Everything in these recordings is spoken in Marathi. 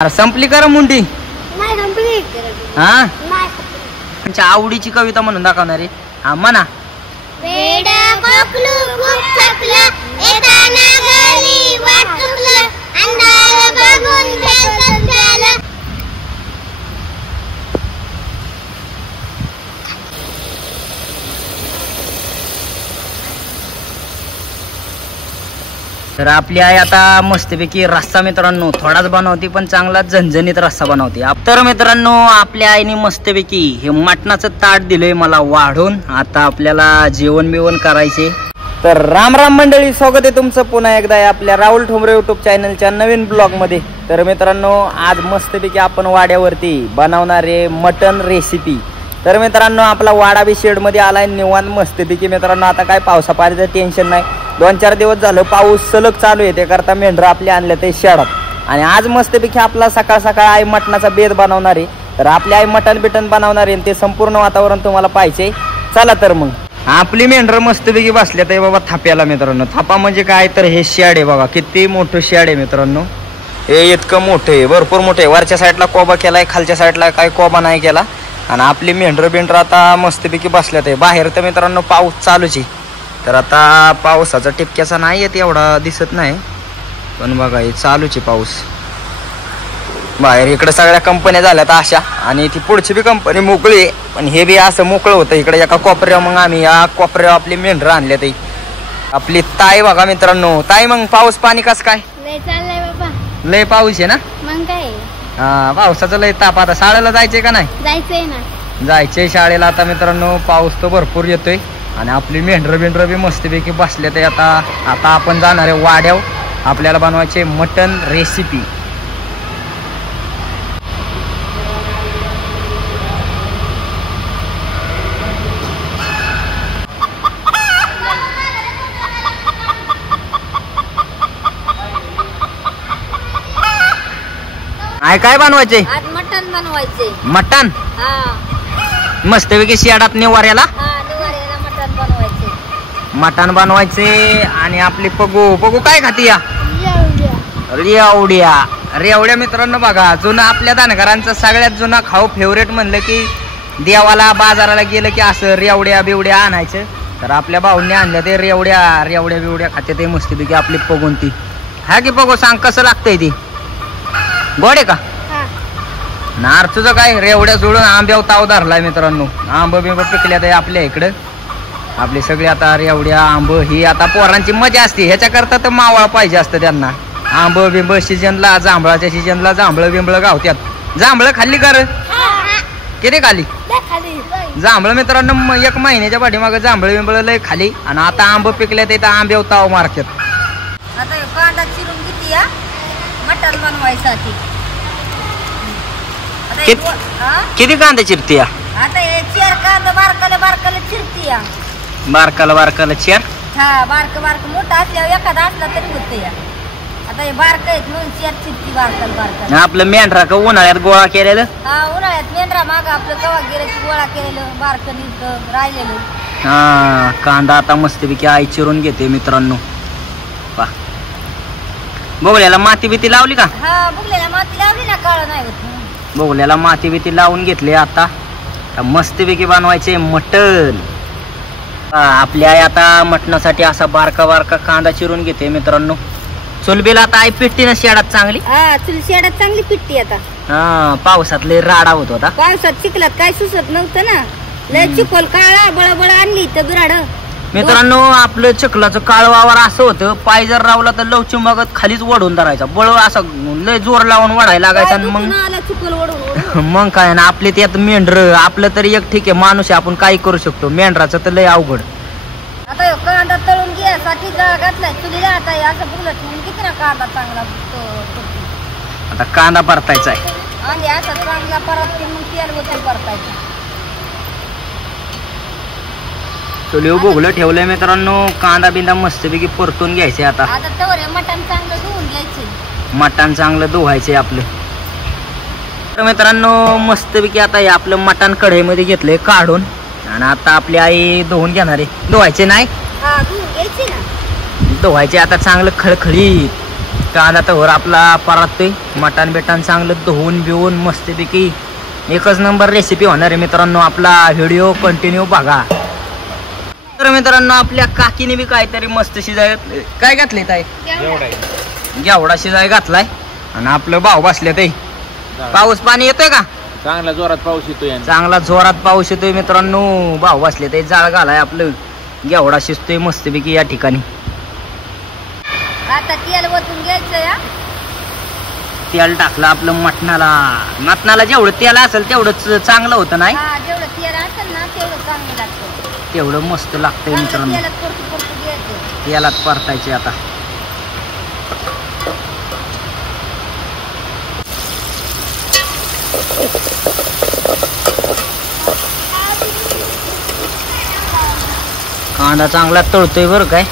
संपली कर मुंडी नाही संपली. हा नाही. तुमच्या आवडीची कविता म्हणून दाखवणार आहे. हा म्हणा. वेड कोकलू खूप थकलं येताना घरी वाट चुकलं अंधार बघून भेसत झालं. तर आपली आई आता मस्तपैकी रस्सा मित्रांनो थोडाच बनवते पण चांगला झणझणीत रस्सा बनवते. तर मित्रांनो आपल्या आईने मस्तपैकी हे मटणाचं ताट दिलंय मला वाढून. आता आपल्याला जेवण बिवण करायचे. तर राम राम मंडळी, स्वागत आहे तुमचं पुन्हा एकदा आपल्या राहुल ठोंबरे युट्यूब चॅनलच्या नवीन ब्लॉग मध्ये. तर मित्रांनो आज मस्तपैकी आपण वाड्यावरती बनवणारे मटन रेसिपी. तर मित्रांनो आपला वाडा बी शेड मध्ये आलाय निवांत मस्तपैकी. मित्रांनो आता काय पावसा पाण्याचं टेन्शन नाही. 2-4 दिवस झालं पाऊस सलग चालू आहे, ते करता मेंढर आपले आणले ते शेडात. आणि आज मस्तपैकी आपला सकाळ सकाळ आई मटणाचा बेत बनवणार आहे. तर आपली आई मटण बिटन बनवणार आहे, ते संपूर्ण वातावरण तुम्हाला पाहिजे. चला तर मग आपली मेंढर मस्तपैकी बसल्या ते बाबा थाप्याला. मित्रांनो थापा म्हणजे काय तर हे शेड आहे बघा, किती मोठं शेड आहे मित्रांनो. हे इतकं मोठं आहे, भरपूर मोठं आहे. वरच्या साईडला कोबा केलाय, खालच्या साईडला काय कोबा नाही केला. आणि आपली मेंढर आता मस्तपैकी बसल्यात आहे. बाहेर तर मित्रांनो पाऊस चालूच आहे. तर आता पावसाचा टिपक्याचा नाही येत, एवढा दिसत नाही, पण बघा हे चालूच आहे पाऊस. बाहेर इकडे सगळ्या कंपन्या झाल्यात अशा, आणि ती पुढची बी कंपनी मोकळी आहे, पण हे बी असं मोकळं होतं इकडे एका कोपऱ्या. मग आम्ही या कोपऱ्या आपली मेंढर आणल्यात. आपली ताई बघा मित्रांनो. ताई मग पाऊस पाणी कसं काय? लय चाललंय बाबा. लय पाऊस आहे ना. मग काय हा पावसाचं लय ताप. आता शाळेला जायचंय का नाही? जायचंय ना. जायचंय शाळेला आता मित्रांनो. पाऊस तर भरपूर येतोय आणि आपली मेंढर बी मस्तपैकी बसले. ते आता आपण जाणार आहे वाड्यावर. आपल्याला बनवायचे मटन रेसिपी. काय बनवायचे? आज मटण बनवायचे. मटन हा मस्तपैकी शेडात निवाऱ्याला निवाऱ्याला मटण बनवायचे. मटण बनवायचे. आणि आपली पगू काय खाती या? रेवड्या मित्रांनो बघा, जुना आपल्या धनगरांचा सगळ्यात जुना खाऊ फेवरेट म्हणलं की देवाला बाजाराला गेलं की असं रेवड्या बिवड्या आणायचं. तर आपल्या भाऊंनी आणल्या ते रेवड्या बिवड्या खाते ते मस्तपैकी आपली पगून ती. हा की पगू सांग कसं लागतंय ती? गोड आहे का? नार तुझं काय? रेवड्या सोडून आंब्यावर ताव धरलाय मित्रांनो. आंब बिंब पिकल्यात आपल्या इकडं. आपले सगळे आता रेवड्या आंब ही आता पोरांची मजा असते. ह्याच्याकरता तर मावळ पाहिजे असतं त्यांना. आंब बिंब सीजनला, जांभळाच्या सीजनला जांभळं बिंबळ गावत्यात. जांभळं खाल्ली कर? किती खाली? जांभळं मित्रांनो 1 महिन्याच्या पाठीमागं जांभळं बिंबळ लय खाली. आणि आता आंब पिकल्यात इथं आंब्यावर ताव मारतात. आता कांदा चिरून किती या मटण बनवायसाठी. किती कांदा चिरते या? आता हे 4 कांदा बारकाला चिरती या. बारकाला चेर. हा बारक मोठा असल्यावर एखादा असला तरी होते या. आता हे बारक आहेत म्हणून 4 चिरती बारकाला. आपलं मेंढरा का उन्हाळ्यात गोळा केलेलं? हा उन्हाळ्यात मेंढरा माग आपलं कवा गिराची गोळा केलेलं बारक नीट राहिलेलं. हा कांदा आता मस्तपैकी आई चिरून घेते मित्रांनो. बघल्याला माती बिती लावली का? हा बुगल्याला माती लावली ना, काळ नाही होत. बघल्याला माती बिती लावून घेतली. आता मस्तपैकी बनवायचे मटण. आपली आई आता मटणासाठी असा बारका कांदा चिरून घेते मित्रांनो. चुलबीला आता आई पिट्टी ना शेडात चांगली. हा चुल शेडात चांगली पिट्टी. आता हा पावसात लय राडा होत होता. पावसात चिखलात काय सुचत नव्हतं ना. लय चिखल काळा बळबळ आणली तर बिराड. मित्रांनो आपलं चिखलाचं काळ वावर असं होतं, पाय जर रावला तर लवचिंबागत खालीच वडून धरायचा. बळ असं लय जोर लावून वडायला लागायचा. मग काय ना आपले त्यात मेंढर. आपलं तरी एक ठीक आहे माणूस आहे, आपण काही करू शकतो. मेंढराचं तर लय अवघड. आता कांदा तळून घ्यायसाठी घातलाय चुलीला. आता असं बुगलं ठेवून किती ना कांदा चांगला. आता कांदा परतायचा आहे. आणि असा चांगला परत मग तेल वगैरे परतायचं. चुलीव बोगलं ठेवलंय मित्रांनो. कांदा बिंदा मस्तपैकी परतून घ्यायचे. आता मटण चांगलं धुवून घ्यायचे. मटण चांगलं धुवायचंय आपलं. तर मित्रांनो मस्तपैकी आता हे आपलं मटण कढईमध्ये घेतलंय काढून. आणि आता आपली आई धुवून घेणार आहे. धुवायचे नाही, धुवून घ्यायचे ना. धुवायचे आता चांगलं खळखळीत. कांदा तर वर आपला परततोय. मटण बेटण चांगलं धुवून बिवून मस्तपैकी एकच नंबर रेसिपी होणार आहे मित्रांनो. आपला व्हिडिओ कंटिन्यू बघा. तर मित्रांनो आपल्या काकीने बी काहीतरी मस्त शिजाय काय घातले ताई घेवडा शिजाय घातलाय. आणि आपलं भाऊ बसले ते. पाऊस पाणी येतोय का? चांगला जोरात पाऊस येतोय. चांगला जोरात पाऊस येतोय मित्रांनो. भाऊ बसले ते जाळ घालाय आपलं घेवडा शिजतोय मस्तपैकी या ठिकाणी. आता तेल ओतून घ्यायचं या. तेल टाकलं आपलं मटणाला जेवढं तेल असेल तेवढंच चांगलं होतं नाही. हा जेवढं तेल असेल ना तेवढं चांगलं लागतं. तेवढं मस्त लागतंय मित्रांनो. तेलात परतून घ्यायचं. तेलात परतायचे आता. कांदा चांगला तळतोय बरं काय.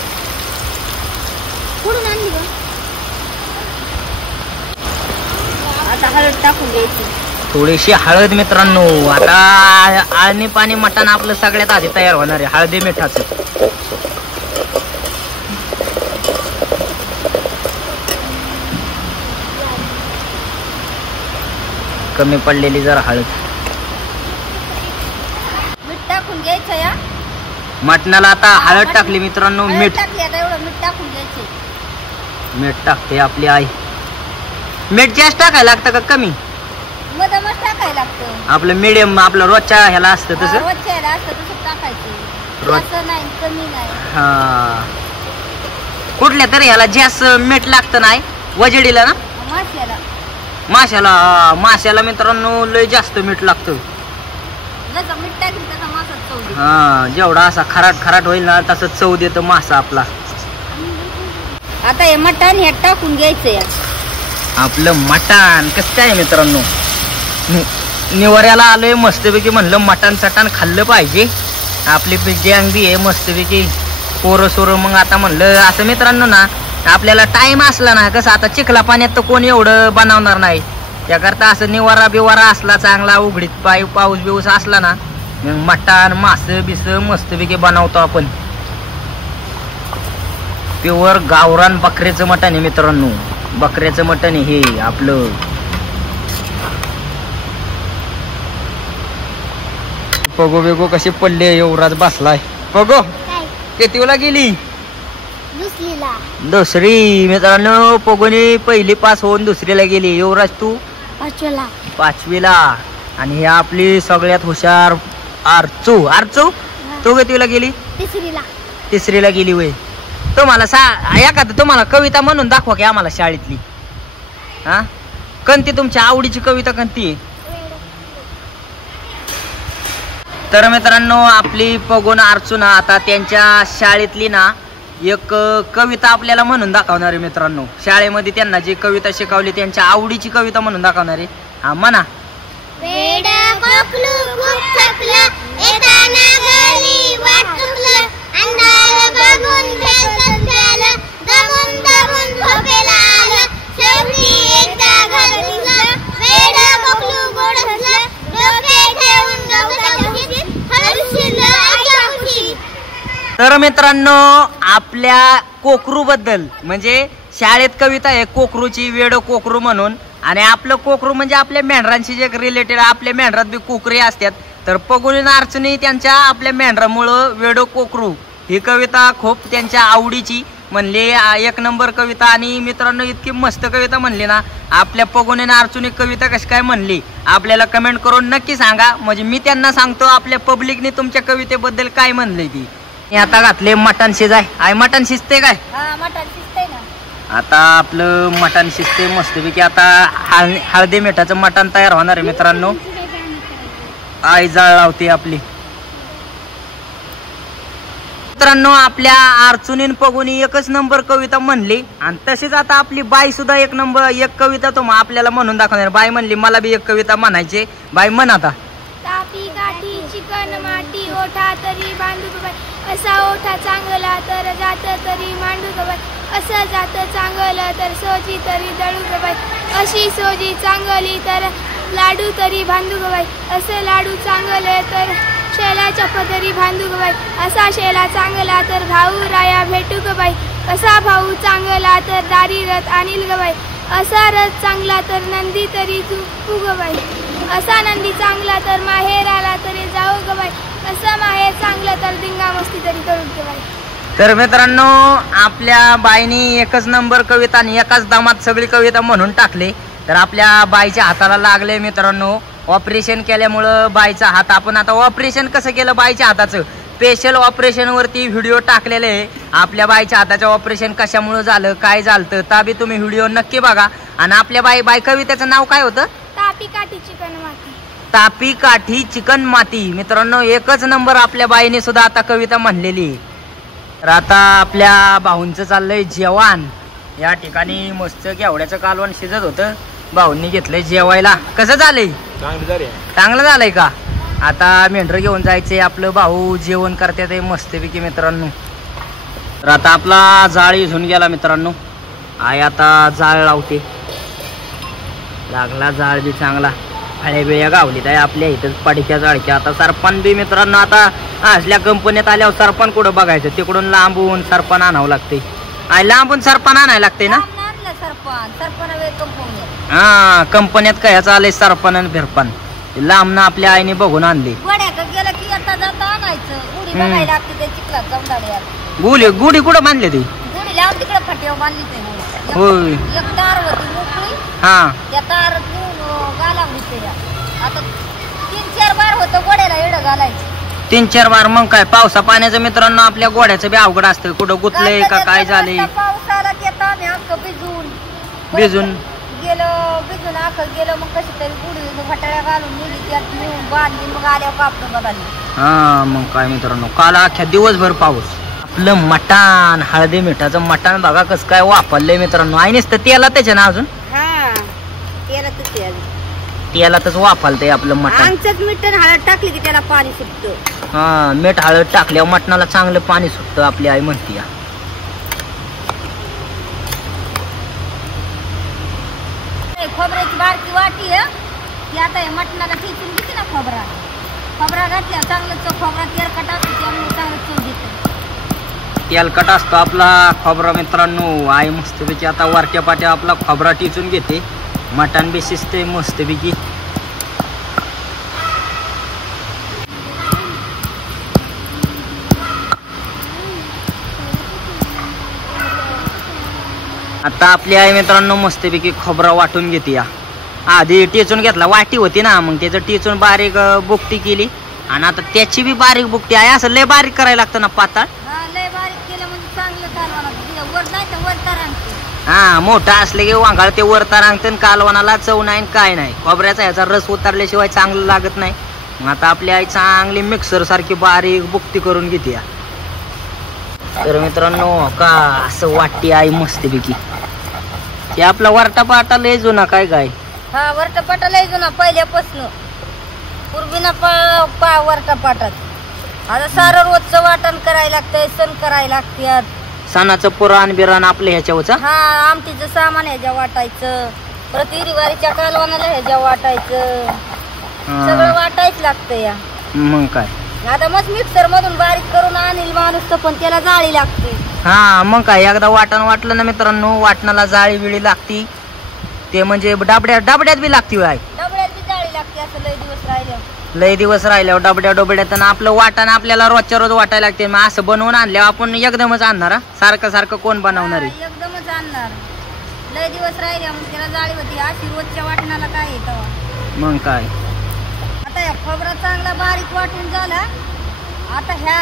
कुठून आणली गं? आता हळद टाकून द्यायची. थोडीशी हळद मित्रांनो. आता आळणी पाणी मटण आपलं सगळ्यात आधी तयार होणार आहे हळदी मिठाचं. कमी पडलेली जरा हळद. मीठ टाकून घ्यायचं या. मटणाला आता हळद टाकली मित्रांनो. मीठ टाकली आता एवढं मीठ टाकून घ्यायचे. मीठ टाकते आपली आई. मीठ जास्त टाकायला लागतं का कमी? मधमच टाकायला लागतं. आपलं मिडियम आपलं रोजच्या ह्याला असतं तसं. रोजच्या असतं तसं टाकायचं. जास्त नाही कमी नाही. हा कुठल्या तरी ह्याला जास्त मीठ लागतं नाही. वजडीला ना माशाला मित्रांनो लय जास्त मीठ लागतं. जसं मीठ टाकली तसा मासा चव देतो. हा जेवढा असा खराट होईल ना तसं चव देतं मासा आपला. आता हे मटण ह्यात टाकून घ्यायचं या. आपलं मटण कसं काय मित्रांनो. निवाऱ्याला आलोय मस्तपैकी म्हणलं मटण चटण खाल्लं पाहिजे. आपली गँग बी आहे मस्तपैकी पोरं सोरं. मग आता म्हणलं असं मित्रांनो ना आपल्याला टाइम असला ना कसं आता चिखला पाण्यात तर कोणी एवढं बनवणार नाही. त्याकरता असं निवारा बिवारा असला चांगला उघडीत पाऊस बिऊस असला ना मग मटण मास बिस मस्तपैकी बनवतो आपण. प्युअर गावरान बकऱ्याचं मटण आहे मित्रांनो. बकऱ्याचं मटण हे आपलं. पगो बेगो कशी पडले. युवराज बसलाय. पगो कितीला गेली? दुसरी मित्रांनो. पगोनी पहिली पास होऊन दुसरीला गेली. युवराज तू पाचवीला. आणि ही आपली सगळ्यात हुशार आरचू. तू कितीला गेली? तिसरीला गेली वय. तुम्हाला एखादं तुम्हाला कविता म्हणून दाखवा की आम्हाला शाळेतली. हा कोणती तुमच्या आवडीची कविता कोणती? तर मित्रांनो आपली पगोन अर्चू ना आता त्यांच्या शाळेतली ना एक कविता आपल्याला म्हणून दाखवणार आहे मित्रांनो. शाळेमध्ये त्यांना जी कविता शिकवली त्यांच्या आवडीची कविता म्हणून दाखवणार आहे. हा म्हणा. तर मित्रांनो आपल्या कोकरू बद्दल म्हणजे शाळेत कविता आहे कोकरूची वेड कोकरू म्हणून. आणि आपलं कोकरू म्हणजे आपल्या मेंढरांशी जे रिलेटेड. आपल्या मेंढरात बी कोकरी असतात. तर पगोलीन अर्चनी त्यांच्या आपल्या मेंढरामुळं वेडो कोकरू ही कविता खूप त्यांच्या आवडीची म्हणले. एक नंबर कविता. आणि मित्रांनो इतकी मस्त कविता म्हणली ना. आपल्या पगोलीन अर्चनी कविता कशी काय म्हणली आपल्याला कमेंट करून नक्की सांगा. म्हणजे मी त्यांना सांगतो आपल्या पब्लिकने तुमच्या कवितेबद्दल काय म्हणले ती. आता घातले मटण शिजाय. आय मटण शिजते काय? मटण शिजतंय ना. आता आपलं मटण शिजते मस्तपैकी. आता हळदी मिठाचं मटण तयार होणार आहे मित्रांनो. आई जाळ लावते आपली. मित्रांनो आपल्या अर्चुनीन पगोनी एकच नंबर कविता म्हणली. आणि तशीच आता आपली बाई सुद्धा एक नंबर एक कविता तो आपल्याला म्हणून दाखवणार. बाई म्हणली मला बी एक कविता म्हणायची. बाई म्हण आता. तापी काठी चिकन माटी ओठा तरी बांधू बाई. असा ओठा चांगला तर जात तरी मांडू बाई. असं जात चांगलं तर सोजी तरी दळू बाई. अशी सोजी चांगली तर लाडू तरी बांधू बाई. असं लाडू चांगले तर शेलाच्या पदरी बांधू बाई. असा शेला चांगला तर भाऊ राया भेटू बाई. असा भाऊ चांगला तर दारी रथ आणील ग बाई, असा रथ चांगला तर नंदी तरी चुकू ग बाई, असा नंदी चांगला तर माहेर आला तरी जाऊ ग बाई, असा माहेर चांगला तर दिंगा मस्ती तरी करू ग बाई. तर मित्रांनो, आपल्या बाईनी एकच नंबर कविता आणि एकाच दमात सगळी कविता म्हणून टाकली. तर आपल्या बाईच्या हाताला लागले मित्रांनो. ऑपरेशन केल्यामुळं बाईचा हात, आपण आता ऑपरेशन कसं केलं बाईच्या हाताचं, स्पेशल ऑपरेशन वरती व्हिडिओ टाकलेले आहे. आपल्या बाईच्या हाताचं ऑपरेशन कशामुळे झालं, काय झालं, ता बी तुम्ही व्हिडिओ नक्की बघा. आणि आपल्या बाई कवितेचं नाव काय होतं? तापी काठी चिकन माती. तापी काठी चिकन माती. मित्रांनो, एकच नंबर आपल्या बाईने सुद्धा आता कविता म्हणलेली. तर आता आपल्या भाऊंचं चाललंय जेवण. या ठिकाणी मस्त घेवड्याचं कालवण शिजत होतं, भाऊंनी घेतलंय जेवायला. कसं झालंय? चांगलं झालंय का? आता मेंढर घेऊन जायचंय. आपलं भाऊ जेवण करतात मस्तपैकी मित्रांनो. तर आता आपला जाळ इजून गेला मित्रांनो. आई आता जाळ लावते. लागला जाळ बी चांगला. फळ्या बिळ्या गावलीत आहे आपल्या इथं पाडीच्या जाळक्या. आता सरपण बी मित्रांनो, आता असल्या कंपनीत आल्यावर सरपण कुठं बघायचं, तिकडून लांबून सरपण आणावं लागते. आई लांबून सरपण आणायला लागते ना? हा, कंपन्यात काय ह्याचं आलंय सरपण आणि फिरपण. लांब ना आपल्या आईने बघून आणली. गुढी कुठं बांधली ती? होय. हा, तीन चार बार. मग काय पावसा पाण्याचं मित्रांनो आपल्या गोड्याचं बी अवघड असतं, कुठं गुतलंय का काय झालंय. भिजून भिजून आखल गेलं, मग कशी तरी गुढी फटाळ्या घालून नेली, त्यात नेऊन बांधली, मग आल्यावर कापड बघाली. हा, मग काय मित्रांनो, काल अख्ख्या दिवसभर पाऊस. आपलं मटण, हळदी मिठाचं मटण बघा कसं काय वापरलंय मित्रांनो. आई नुसतं तेला त्याच्या ना अजून तेलातच वापरलंय आपलं मटण. आमच्यात मीठ हळद टाकली की त्याला पाणी सुटतं. हा, मीठ हळद टाकल्यावर मटणाला चांगलं पाणी सुटतं आपली आई म्हणते. खोबऱ्याची बारकी वाटी आहे की आता हे मटणाला ठेचून घेते ना खोबरा घातल्या चांगलं खोबरा तेलकट असतो, त्यामुळे चांगलं चव देतं. तेलकट असतो आपला खोबरा मित्रांनो. आई मस्तपैकी आता वरच्या पाट्या आपला खोबरा टिचून घेते. मटण बी शिजते मस्तपैकी. आता आपली आई मित्रांनो मस्तपैकी खोबरा वाटून घेते. या आधी टेचून घेतला, वाटी होती ना, मग त्याचं टेचून बारीक बुकटी केली. आणि आता त्याची बी बारीक बुकटी आहे. असं लय बारीक करायला लागतं ना, पातळ. लय बारीक केलं म्हणजे चांगलं कालवण वर नाही तर वर तरंगते. हा, मोठा असले की वांगाळ ते वर तरंगतं. कालवणाला चव नाही काय नाही. खोबऱ्याचा ह्याचा रस उतरल्याशिवाय चांगलं लागत नाही. मग आता आपली आई चांगली मिक्सर सारखी बारीक बुकटी करून घेते. तर मित्रांनो का असं वाटते आई मस्तपैकी. ते आपला वरटा पाटा लय जुना काय काय. हा, वरटा पाटा लय जुना पहिल्यापासून. पूर्वीना वरटा पाटात आता सारं रोजचं वाटण करायला लागतंय, सण करायला लागतात. सणाचं पुराण बिराण आपल्या ह्याच्यावरच. हा, आमटीचं सामान ह्याच्या वाटायचं, परत हिरीवारीच्या कालवणाला ह्याच्या वाटायचं, सगळं वाटायच लागतं. या मग काय आता मग मिक्सर मधून बारीक करून आणील माणूस, पण त्याला जाळी लागते. हा, मग काय एकदा वाटण वाटलं ना मित्रांनो, वाटणाला जाळी बिळी लागती. ते म्हणजे डबड्यात बी लागती. डबड्यात बी जाळी लागते. असं लय दिवस राहिल्यावर डबड्यात आपलं वाटण आपल्याला रोजच्या रोज वाटायला लागते. मग असं बनवून आणल्यावर आपण एकदमच आणणार. सारखं कोण बनवणार आहे? एकदमच आणणार. लय दिवस राहिल्या मग त्याला जाळी होती. अशी रोजच्या वाटणाला काय येतं. मग काय आता या खोबरा चांगला बारीक वाटून झाला. आता ह्या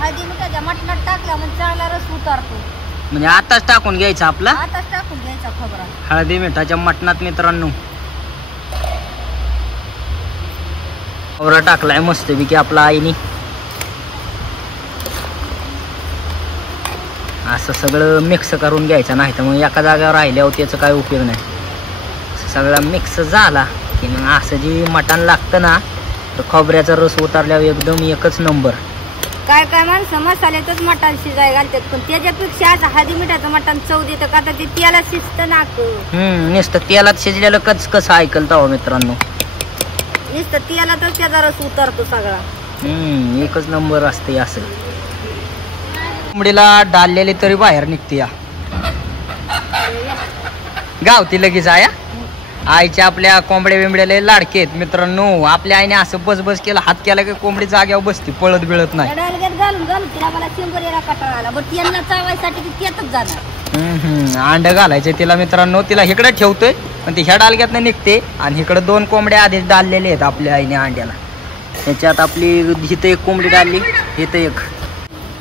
हळदी मिठाच्या मटणात टाकला म्हणजे चांगला रस उतारतो. म्हणजे आताच टाकून घ्यायचा आपला. आताच टाकून घ्यायचा खोबरा हळदी मिठाच्या मटणात मित्रांनो. खोबरा टाकलाय मस्तपैकी आपला आईनी. असं सगळं मिक्स करून घ्यायचं, नाही तर मग एका जागेवर राहिल्यावर त्याचा काय उपयोग नाही. सगळं मिक्स झाला की मग असं जे मटण लागतं ना, तर खोबऱ्याचा रस उतारल्यावर एकदम एकच नंबर. काय काय माणसं मसाल्यातच मटण शिजाय घालतात, पण त्याच्यापेक्षा असं हळदी मिठाचं मटण चव देतं का, तर ते तेलात शिजतं नाक. नुसतं तेलात शिजलेलं कसं ऐकल तवा मित्रांनो. नुसतं तेलातच त्याचा रस उतरतो सगळा. एकच नंबर असते असं. कोंबडीला डाललेली तरी बाहेर निघते या गावती लगेच आया. आईच्या आपल्या कोंबड्या बिंबड्याला लाडके आहेत मित्रांनो. आपल्या आईने असं बस केलं, हात केला की कोंबडी जाग्यावर बसते, पळत बिळत नाही. अंड घालायचे तिला मित्रांनो. तिला इकडे ठेवतोय पण ती ह्या डालग्यात निघते आणि इकडे 2 कोंबड्या आधीच डाललेले आहेत आपल्या आईने अंड्याला. त्याच्यात आपली इथं एक कोंबडी डालली, इथं एक.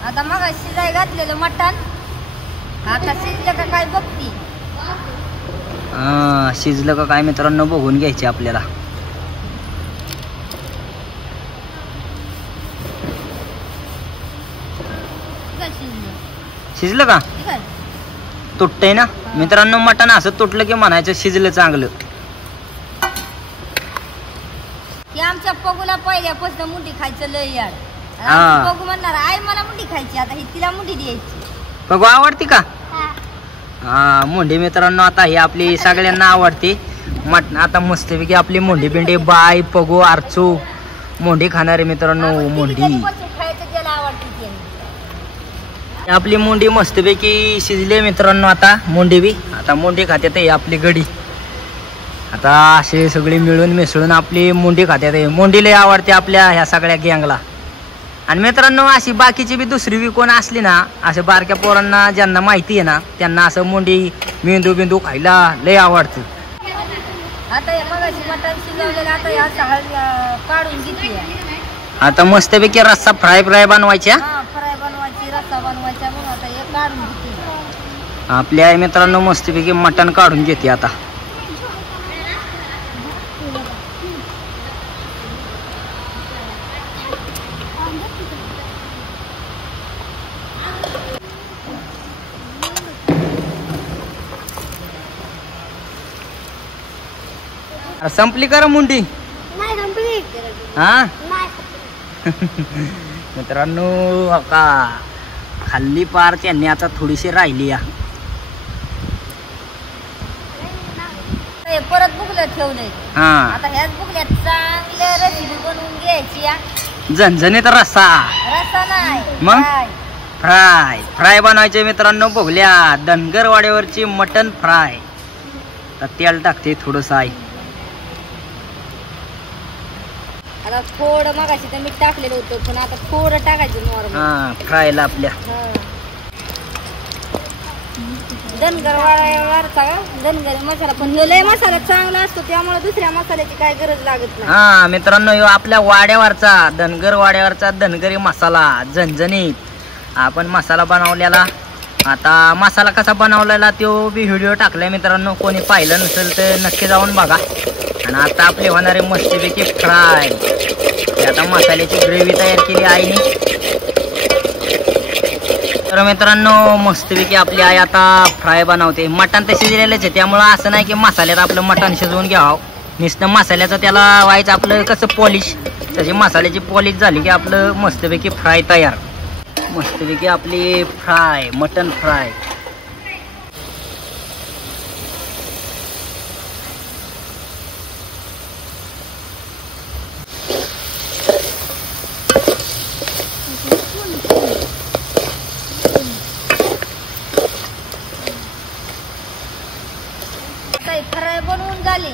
आता मग शिजाय घातलेलं मटण आता शिजलं का काय बघती. शिजलं का काय मित्रांनो बघून घ्यायचे आपल्याला. शिजलं का तुटतंय ना मित्रांनो. मटण असं तुटलं की म्हणायचं शिजलं चांगलं. की आमच्या पगूला पहिल्यापासून मुंडी खायचं लय याड. पगू म्हणणार आई मला मुंडी खायची, आता ही तिला मुंडी द्यायची. पगू आवडती का? हा मुंडी मित्रांनो आता ही आपली सगळ्यांना आवडते. आता मस्तपैकी आपली मुंडी बिंडी बाय पगू आरचू मुंडी खाणारे मित्रांनो. मुंडी आपली मुंडी मस्तपैकी शिजली मित्रांनो. आता मुंडी खात्यात आहे आपली गडी. आता असे सगळे मिळून मिसळून आपली मुंडी खात्यात आहे. मुंडी लय आवडते आपल्या ह्या सगळ्या गँगला. आणि मित्रांनो अशी बाकीची बी दुसरी बी कोण असली ना, असं बारक्या पोरांना ज्यांना माहिती आहे ना, त्यांना असं मुंडी मेंदू बिंदू खायला लय आवडतं. आता मस्तपैकी रस्सा फ्राय बनवायच्या. आपल्या आई मित्रांनो मस्तपैकी मटण काढून घेते आता. संपली का मुंडी? हा मित्रांनो का खाल्ली पार त्यांनी, आता थोडीशी राहिली या. परत बुकलं ठेवलंय. हा आता ह्याच बुकल्यात चांगल्या रेसिपी बनवून घ्यायची. झणझणीत रस्सा नाही मग फ्राय बनवायचे मित्रांनो. बघल्या धनगरवाड्यावरची मटन फ्राय. तर तेल टाकते थोडस आई. आता थोडं मगाशी तर मीठ टाकलेलं होतं पण आता थोडं टाकायचं नॉर्मल फ्रायला आपल्या. धनगरी मसाला पण लय मसाला चांगला असतो त्यामुळे दुसऱ्या मसाल्याची काय गरज लागत नाही. हा मित्रांनो आपल्या वाड्यावरचा धनगर वाड्यावरचा धनगरी मसाला झणझणीत आपण मसाला बनवलेला. आता मसाला कसा बनवलेला तो बी व्हिडिओ टाकलाय मित्रांनो. कोणी पाहिलं नसेल तर नक्की जाऊन बघा. आणि आता आपले होणारे मस्तपैकी फ्राय. आता मसाल्याची ग्रेव्ही तयार केली आईने. तर मित्रांनो मस्तपैकी आपली आई आता फ्राय बनवते. मटण तर शिजलेलंच आहे त्यामुळं असं नाही की मसाल्यात आपलं मटण शिजवून घ्यावं. नुसतं मसाल्याचं त्याला व्हायचं आपलं कसं पॉलिश, तशी मसाल्याची पॉलिश झाली की आपलं मस्तपैकी फ्राय तयार. मस्तपैकी आपली फ्राय मटन फ्राय. फ्राय बनवून झाले.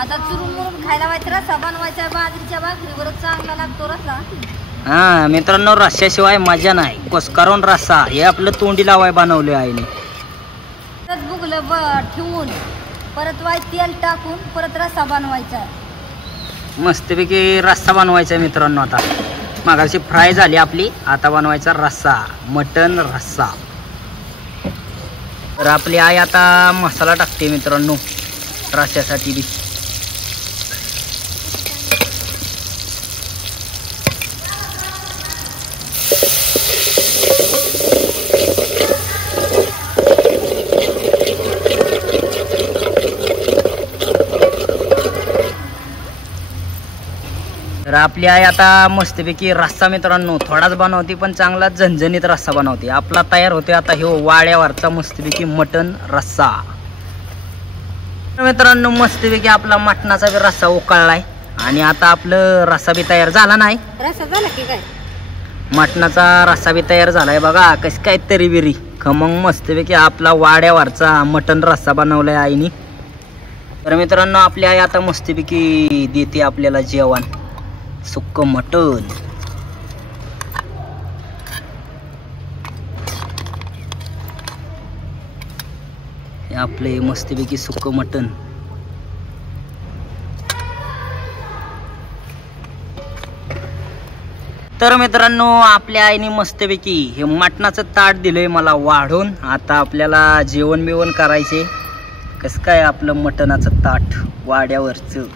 आता चुरून मुरून खायला व्हायचं. रस्सा बनवायचा बाजरीच्या भाकरीवर चांगला लागतो रस्सा. हा मित्रांनो रस्स्याशिवाय मजा नाही. कोसकारून रस्सा हे आपलं तोंडी लावाय बनवले आईने. बुगलं ठेवून परत तेल टाकून परत रस्सा बनवायचा. मस्तपैकी रस्सा बनवायचा मित्रांनो. आता मागाशी फ्राय झाली आपली, आता बनवायचा रस्सा, मटन रस्सा. तर आपली आई आता मसाला टाकते मित्रांनो रस्स्यासाठी बी. तर आपली आई आता मस्तपैकी रस्सा मित्रांनो थोडाच बनवते पण चांगला झणझणीत रस्सा बनवते. आपला तयार होते आता हे वाड्यावरचा मस्तपैकी मटन रस्सा. मित्रांनो मस्तपैकी आपला मटणाचा बी रस्सा उकळलाय आणि आता आपलं रस्सा बी तयार झाला नाही. रस्सा झाला की काय? मटणाचा रस्सा बी तयार झालाय बघा. कशी काय तरी बिरी खमंग मस्तपैकी आपला वाड्यावरचा मटण रस्सा बनवलाय आईनी. तर मित्रांनो आपली आई आता मस्तपैकी देते आपल्याला जेवण. सुक्क मटण आपले मस्तपैकी सुक्क मटण. तर मित्रांनो आपल्या आईने मस्तपैकी हे मटणाचं ताट दिलंय मला वाढून. आता आपल्याला जेवण बिवण करायचे. कसं काय आपलं मटणाचं ताट वाड्यावरचं.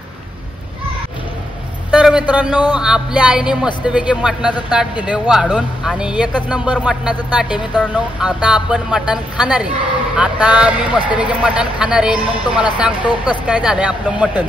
तर मित्रांनो आपल्या आईने मस्तपैकी मटणाचं ताट दिलंय वाढून आणि एकच नंबर मटणाचं ताट आहे मित्रांनो. आता आपण मटण खाणार आहे. आता मी मस्तपैकी मटण खाणार आहे. मग तुम्हाला सांगतो कसं काय झालंय आपलं मटण.